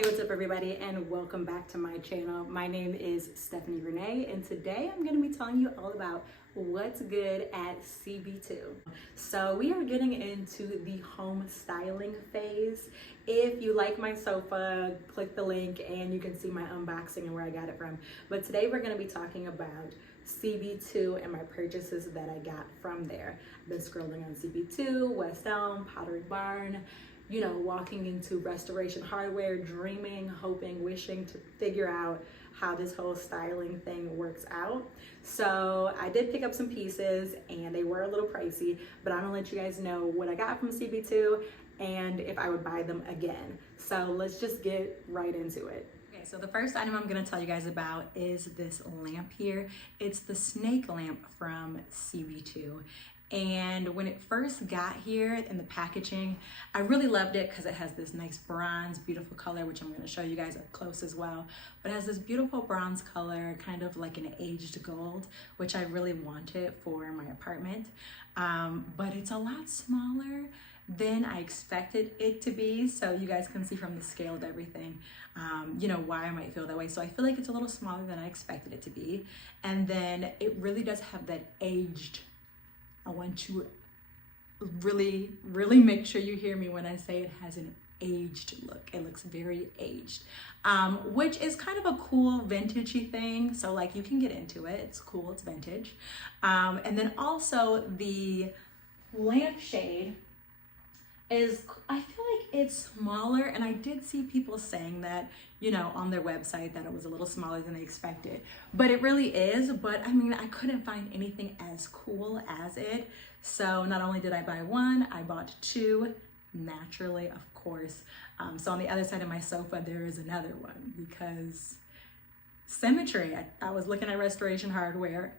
Hey, what's up everybody, and welcome back to my channel. My name is Stephanie Renee, and today I'm going to be telling you all about what's good at CB2. So we are getting into the home styling phase. If you like my sofa, click the link and you can see my unboxing and where I got it from. But today we're going to be talking about CB2 and my purchases that I got from there. I've been scrolling on CB2, West Elm, Pottery Barn, you know, walking into Restoration Hardware, dreaming, hoping, wishing to figure out how this whole styling thing works out. So I did pick up some pieces and they were a little pricey, but I'm gonna let you guys know what I got from CB2 and if I would buy them again. So let's just get right into it. Okay, so the first item I'm gonna tell you guys about is this lamp here. It's the snake lamp from CB2. And when it first got here in the packaging, I really loved it because it has this nice bronze, beautiful color, which I'm going to show you guys up close as well. But it has this beautiful bronze color, kind of like an aged gold, which I really wanted for my apartment. But it's a lot smaller than I expected it to be. So you guys can see from the scale of everything, you know, why I might feel that way. So I feel like it's a little smaller than I expected it to be. And then it really does have that aged, I want you really make sure you hear me when I say it has an aged look. It looks very aged, which is kind of a cool vintagey thing. So like you can get into it. It's cool, it's vintage. And then also the lampshade is, I feel like it's smaller, and I did see people saying that, you know, on their website that it was a little smaller than they expected, but it really is. But I mean, I couldn't find anything as cool as it. So not only did I buy one, I bought two, naturally, of course. So on the other side of my sofa, there is another one because symmetry. I was looking at Restoration Hardware,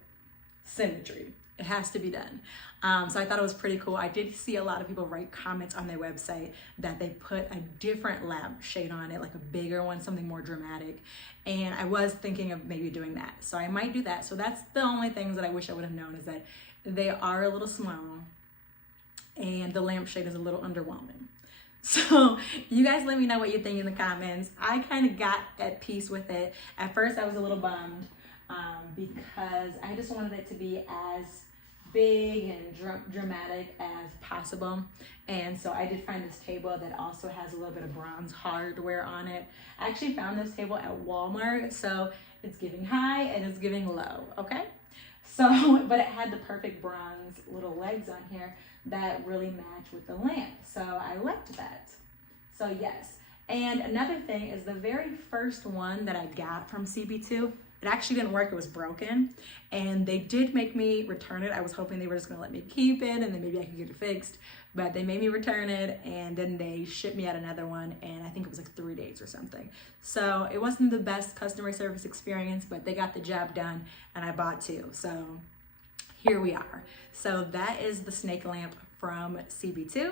symmetry. It has to be done. So I thought it was pretty cool. I did see a lot of people write comments on their website that they put a different lamp shade on it, like a bigger one, something more dramatic. And I was thinking of maybe doing that. So I might do that. So that's the only things that I wish I would have known, is that they are a little small and the lampshade is a little underwhelming. So you guys let me know what you think in the comments. I kind of got at peace with it. At first I was a little bummed because I just wanted it to be as big and dramatic as possible. And so I did find this table that also has a little bit of bronze hardware on it. I actually found this table at Walmart, so it's giving high and it's giving low, okay? So, but it had the perfect bronze little legs on here that really match with the lamp. So I liked that. So yes. And another thing is the very first one that I got from CB2, it actually didn't work, it was broken. And they did make me return it. I was hoping they were just gonna let me keep it and then maybe I could get it fixed. But they made me return it and then they shipped me out another one, and I think it was like 3 days or something. So it wasn't the best customer service experience, but they got the job done and I bought two. So here we are. So that is the snake lamp from CB2.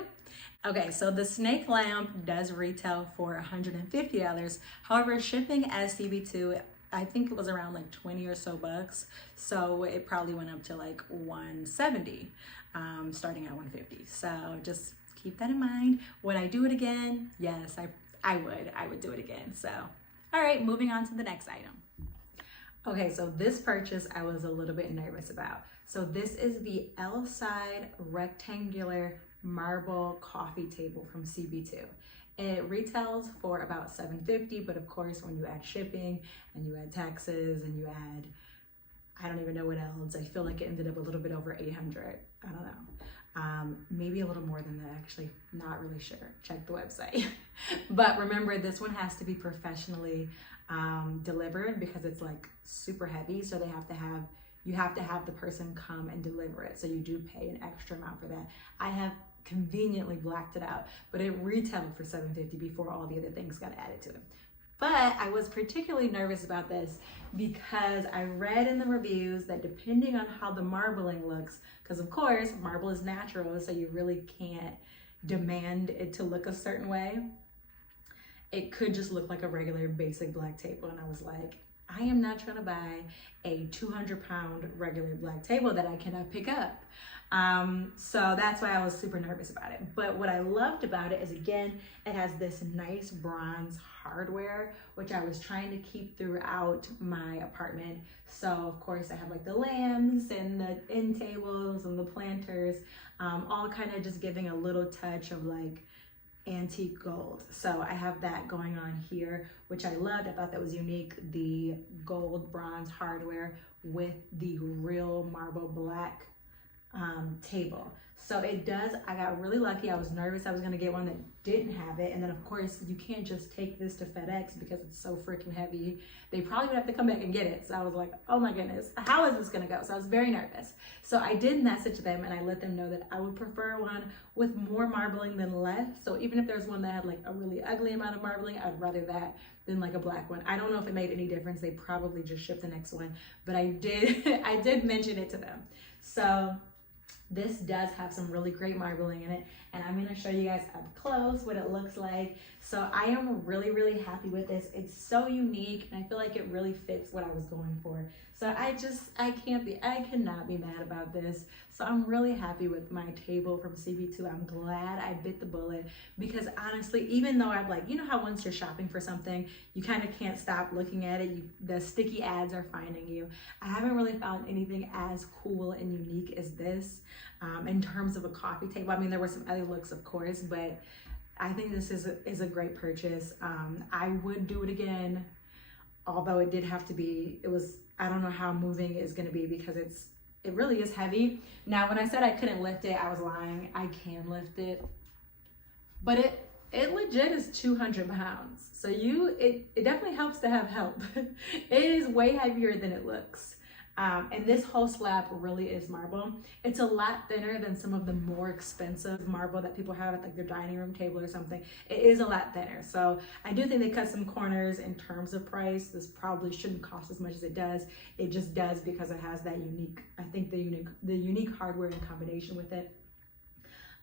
Okay, so the snake lamp does retail for $150. However, shipping as CB2, I think it was around like 20 or so bucks. So it probably went up to like 170, starting at 150. So just keep that in mind. Would I do it again? Yes, I would do it again. So, all right, moving on to the next item. Okay, so this purchase I was a little bit nervous about. So this is the L-side rectangular marble coffee table from CB2. It retails for about $750, but of course when you add shipping and you add taxes and you add, I don't even know what else, I feel like it ended up a little bit over 800. I don't know. Maybe a little more than that, actually, not really sure. Check the website. But remember, this one has to be professionally delivered because it's like super heavy. So you have to have the person come and deliver it. So you do pay an extra amount for that. I have conveniently blacked it out, but it retailed for $750 before all the other things got added to it. But I was particularly nervous about this because I read in the reviews that depending on how the marbling looks, because of course marble is natural, so you really can't demand it to look a certain way. It could just look like a regular basic black table, and I was like, I am not trying to buy a 200-pound regular black table that I cannot pick up. So that's why I was super nervous about it. But what I loved about it is, again, it has this nice bronze hardware, which I was trying to keep throughout my apartment. So of course I have like the lamps and the end tables and the planters, all kind of just giving a little touch of like antique gold. So I have that going on here, which I loved. I thought that was unique, the gold bronze hardware with the real marble black table. So it does, I got really lucky. I was nervous I was gonna get one that didn't have it. And then of course you can't just take this to FedEx because it's so freaking heavy. They probably would have to come back and get it. So I was like, oh my goodness, how is this gonna go? So I was very nervous. So I did message them and I let them know that I would prefer one with more marbling than less. So even if there's one that had like a really ugly amount of marbling, I'd rather that than like a black one. I don't know if it made any difference. They probably just shipped the next one, but I did mention it to them. So this does have some really great marbling in it, and I'm gonna show you guys up close what it looks like. So I am really, really happy with this. It's so unique, and I feel like it really fits what I was going for. So I cannot be mad about this. So I'm really happy with my table from CB2. I'm glad I bit the bullet, because honestly, even though I'm like, you know how once you're shopping for something, you kind of can't stop looking at it. The sticky ads are finding you. I haven't really found anything as cool and unique as this in terms of a coffee table. I mean, there were some other looks, of course, but I think this is a great purchase. I would do it again, although it did have to be, I don't know how moving it's gonna be because it really is heavy. Now, when I said I couldn't lift it, I was lying. I can lift it, but it legit is 200 pounds. So it definitely helps to have help. It is way heavier than it looks. And this whole slab really is marble. It's a lot thinner than some of the more expensive marble that people have at like their dining room table or something. It is a lot thinner. So I do think they cut some corners in terms of price. This probably shouldn't cost as much as it does. It just does because it has that unique, I think the unique hardware in combination with it.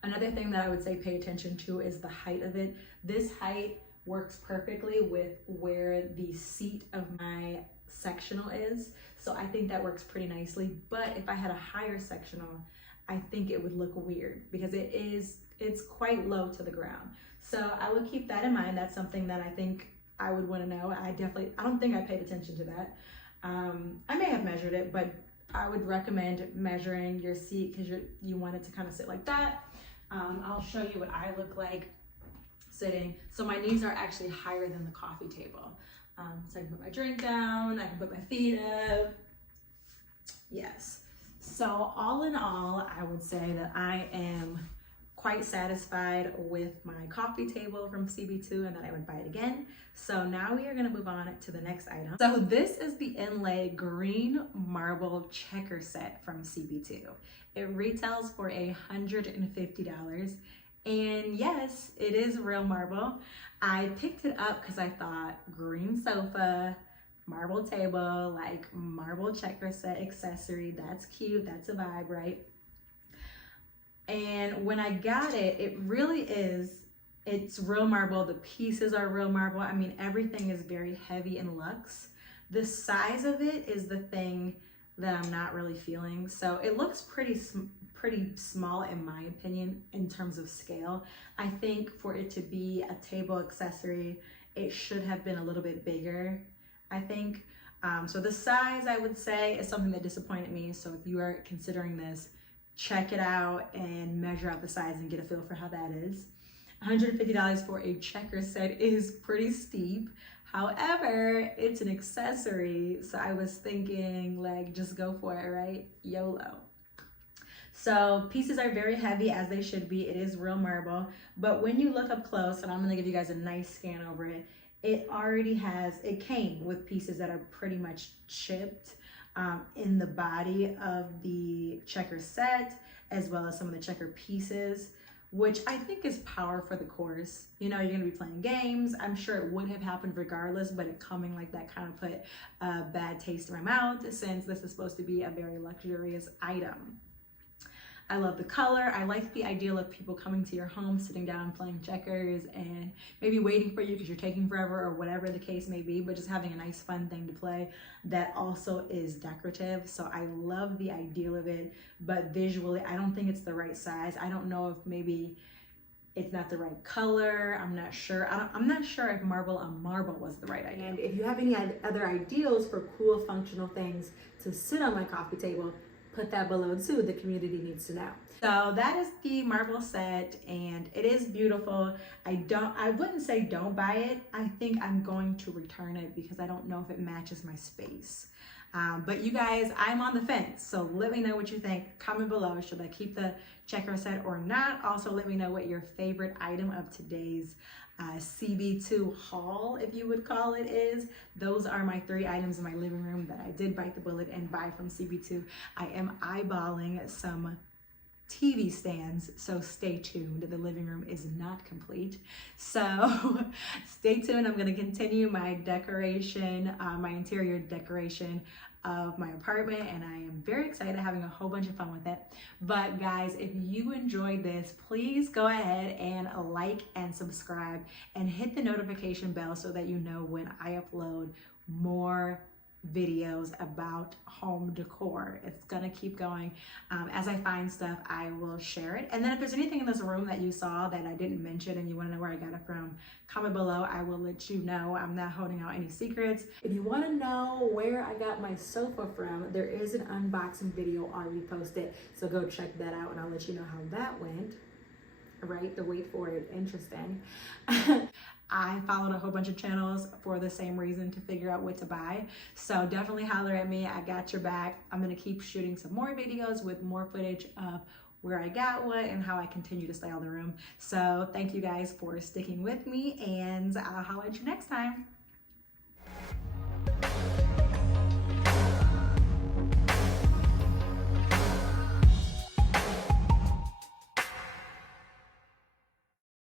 Another thing that I would say pay attention to is the height of it. This height works perfectly with where the seat of my sectional is. So I think that works pretty nicely. But if I had a higher sectional, I think it would look weird because it's quite low to the ground. So I would keep that in mind. That's something that I think I would want to know. I don't think I paid attention to that. I may have measured it, but I would recommend measuring your seat because you want it to kind of sit like that. I'll show you what I look like sitting. So my knees are actually higher than the coffee table. So I can put my drink down, I can put my feet up. Yes. So all in all, I would say that I am quite satisfied with my coffee table from CB2 and that I would buy it again. So now we are gonna move on to the next item. So this is the inlay green marble checker set from CB2. It retails for $150. And yes, it is real marble. I picked it up because I thought green sofa, marble table, like marble checker set accessory. That's cute, that's a vibe, right? And when I got it, it really is, it's real marble. The pieces are real marble. I mean, everything is very heavy and luxe. The size of it is the thing that I'm not really feeling. So it looks pretty small in my opinion in terms of scale. I think for it to be a table accessory, it should have been a little bit bigger, I think. So the size, I would say, is something that disappointed me. So if you are considering this, check it out and measure out the size and get a feel for how that is. $150 for a checker set is pretty steep. However, it's an accessory, so I was thinking, like, just go for it, right? YOLO. So pieces are very heavy, as they should be. It is real marble, but when you look up close, and I'm gonna give you guys a nice scan over it, it came with pieces that are pretty much chipped in the body of the checker set, as well as some of the checker pieces, which I think is par for the course. You know, you're gonna be playing games. I'm sure it would have happened regardless, but it coming like that kind of put a bad taste in my mouth, since this is supposed to be a very luxurious item. I love the color. I like the ideal of people coming to your home, sitting down, playing checkers, and maybe waiting for you because you're taking forever or whatever the case may be, but just having a nice fun thing to play that also is decorative. So I love the ideal of it, but visually, I don't think it's the right size. I don't know if maybe it's not the right color. I'm not sure. I'm not sure if marble on marble was the right idea. And if you have any other ideals for cool functional things to sit on my coffee table, put that below too. The community needs to know. So that is the marble set, and it is beautiful. I wouldn't say don't buy it. I think I'm going to return it because I don't know if it matches my space. But you guys, I'm on the fence, so let me know what you think. Comment below, should I keep the checker set or not? Also, let me know what your favorite item of today's CB2 haul, if you would call it, is. Those are my 3 items in my living room that I did bite the bullet and buy from CB2. I am eyeballing some TV stands, so stay tuned. The living room is not complete, so stay tuned. I'm going to continue my decoration, my interior decoration of my apartment, and I am very excited, having a whole bunch of fun with it. But guys, if you enjoyed this, please go ahead and like and subscribe and hit the notification bell so that you know when I upload more videos about home decor. It's gonna keep going. As I find stuff, I will share it. And then if there's anything in this room that you saw that I didn't mention and you want to know where I got it from, comment below. I will let you know. I'm not holding out any secrets. If you want to know where I got my sofa from, there is an unboxing video already posted, so go check that out and I'll let you know how that went. Right, the wait for it, interesting. I followed a whole bunch of channels for the same reason, to figure out what to buy. So definitely holler at me. I got your back. I'm going to keep shooting some more videos with more footage of where I got what and how I continue to style the room. So thank you guys for sticking with me, and I'll holler at you next time.